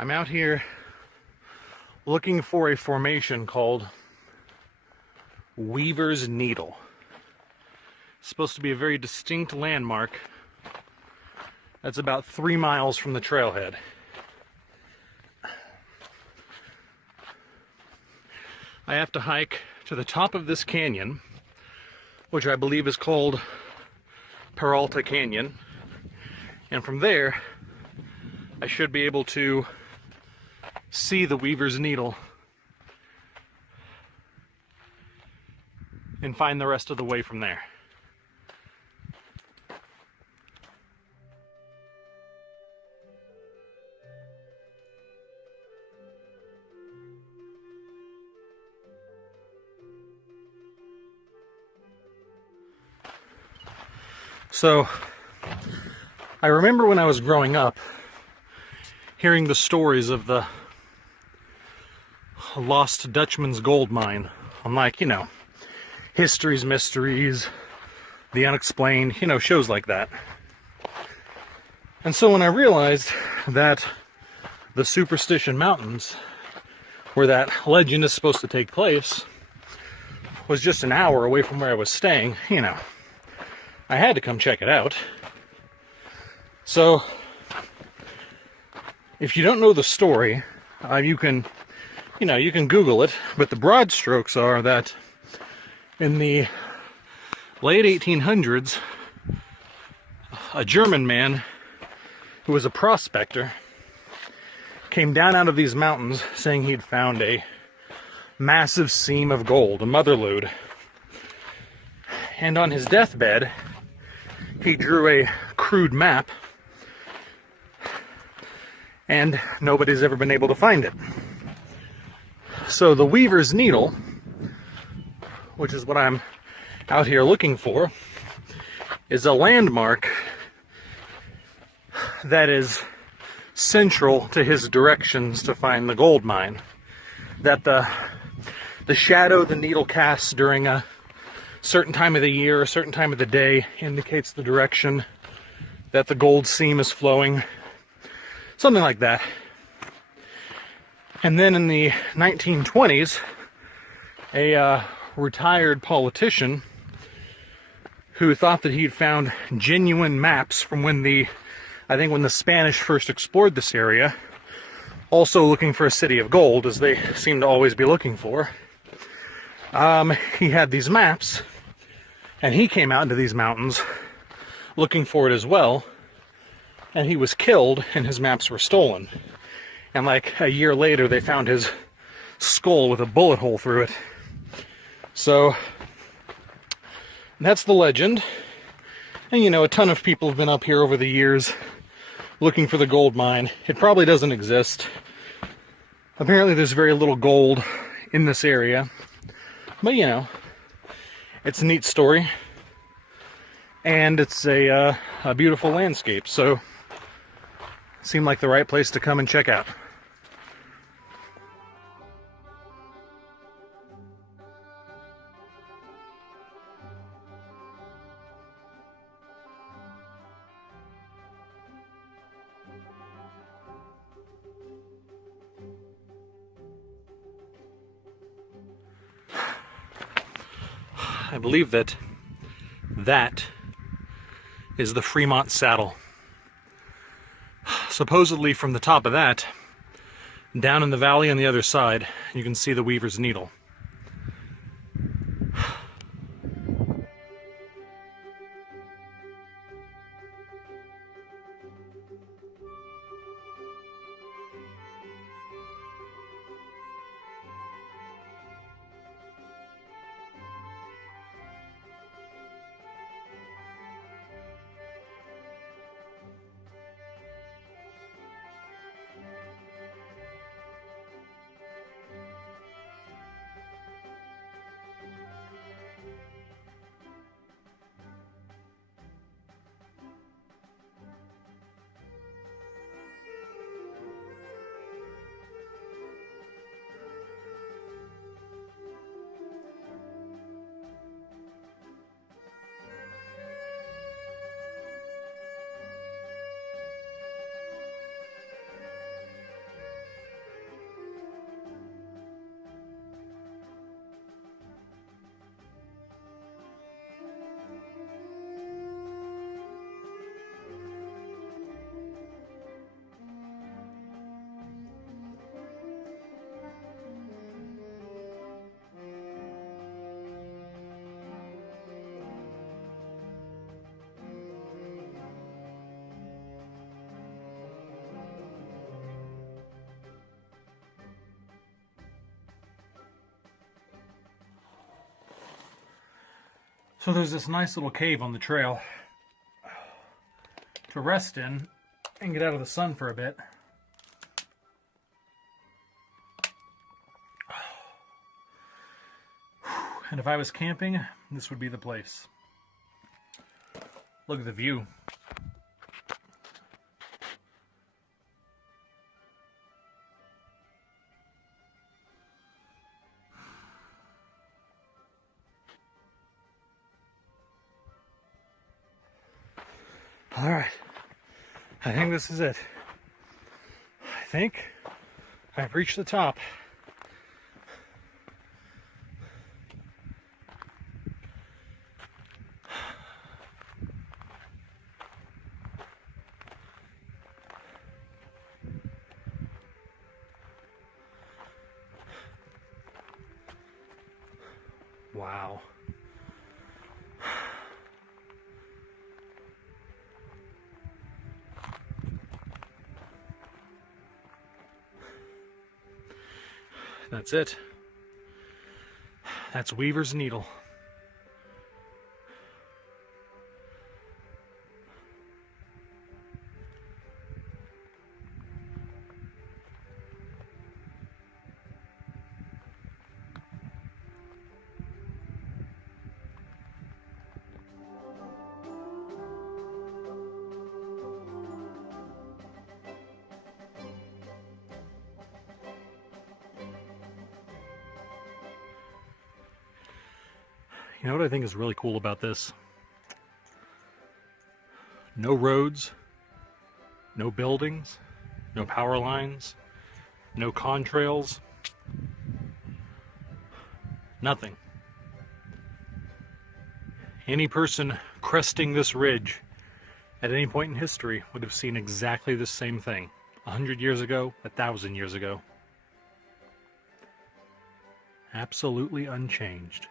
I'm out here looking for a formation called Weaver's Needle. It's supposed to be a very distinct landmark that's about 3 miles from the trailhead. I have to hike to the top of this canyon, which I believe is called Peralta Canyon, and from there I should be able to see the Weaver's Needle and find the rest of the way from there. So, I remember when I was growing up hearing the stories of the lost Dutchman's gold mine on, like, History's Mysteries, The Unexplained, shows like that. And so when I realized that the Superstition Mountains, where that legend is supposed to take place, was just an hour away from where I was staying, I had to come check it out. So, if you don't know the story, you can Google it, but the broad strokes are that in the late 1800s, a German man who was a prospector came down out of these mountains saying he'd found a massive seam of gold, a motherlode. And on his deathbed, he drew a crude map, and nobody's ever been able to find it. So the Weaver's Needle, which is what I'm out here looking for, is a landmark that is central to his directions to find the gold mine. That the shadow the needle casts during a certain time of the year, a certain time of the day, indicates the direction that the gold seam is flowing. Something like that. And then in the 1920s, a retired politician who thought that he'd found genuine maps from when the Spanish first explored this area, also looking for a city of gold, as they seem to always be looking for. He had these maps, and he came out into these mountains looking for it as well, and he was killed, and his maps were stolen. And like a year later, they found his skull with a bullet hole through it. So, that's the legend. And a ton of people have been up here over the years looking for the gold mine. It probably doesn't exist. Apparently there's very little gold in this area. But it's a neat story. And it's a beautiful landscape, so seemed like the right place to come and check out. I believe that is the Fremont Saddle. Supposedly from the top of that, down in the valley on the other side, you can see the Weaver's Needle. So there's this nice little cave on the trail to rest in and get out of the sun for a bit. And if I was camping, this would be the place. Look at the view. All right, I think this is it. I think I've reached the top. Wow. That's it. That's Weaver's Needle. You know what I think is really cool about this? No roads, no buildings, no power lines, no contrails, nothing. Any person cresting this ridge at any point in history would have seen exactly the same thing. 100 years ago, 1,000 years ago. Absolutely unchanged.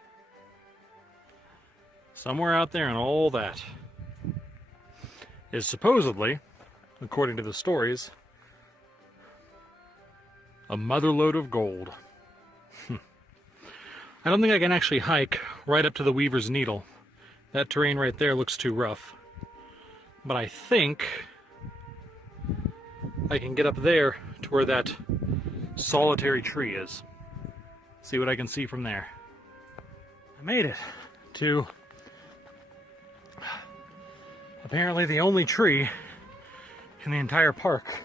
Somewhere out there in all that is supposedly, according to the stories, a motherlode of gold. I don't think I can actually hike right up to the Weaver's Needle. That terrain right there looks too rough. But I think I can get up there to where that solitary tree is. See what I can see from there. I made it to apparently the only tree in the entire park.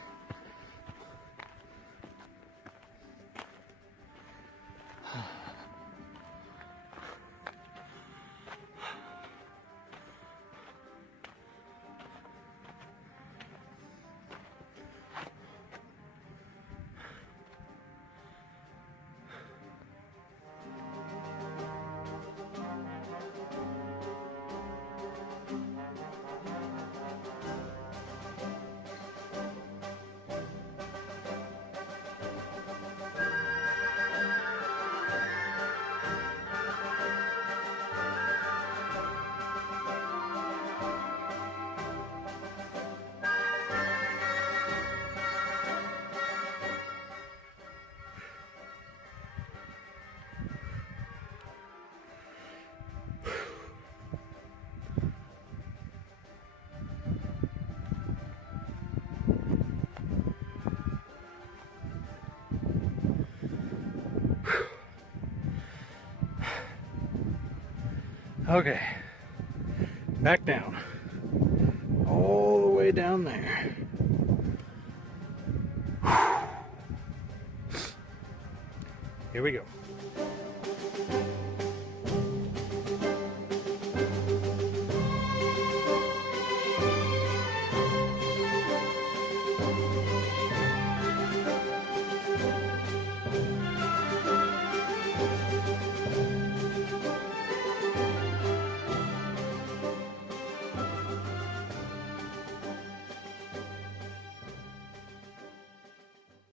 Okay, back down, all the way down there. Here we go.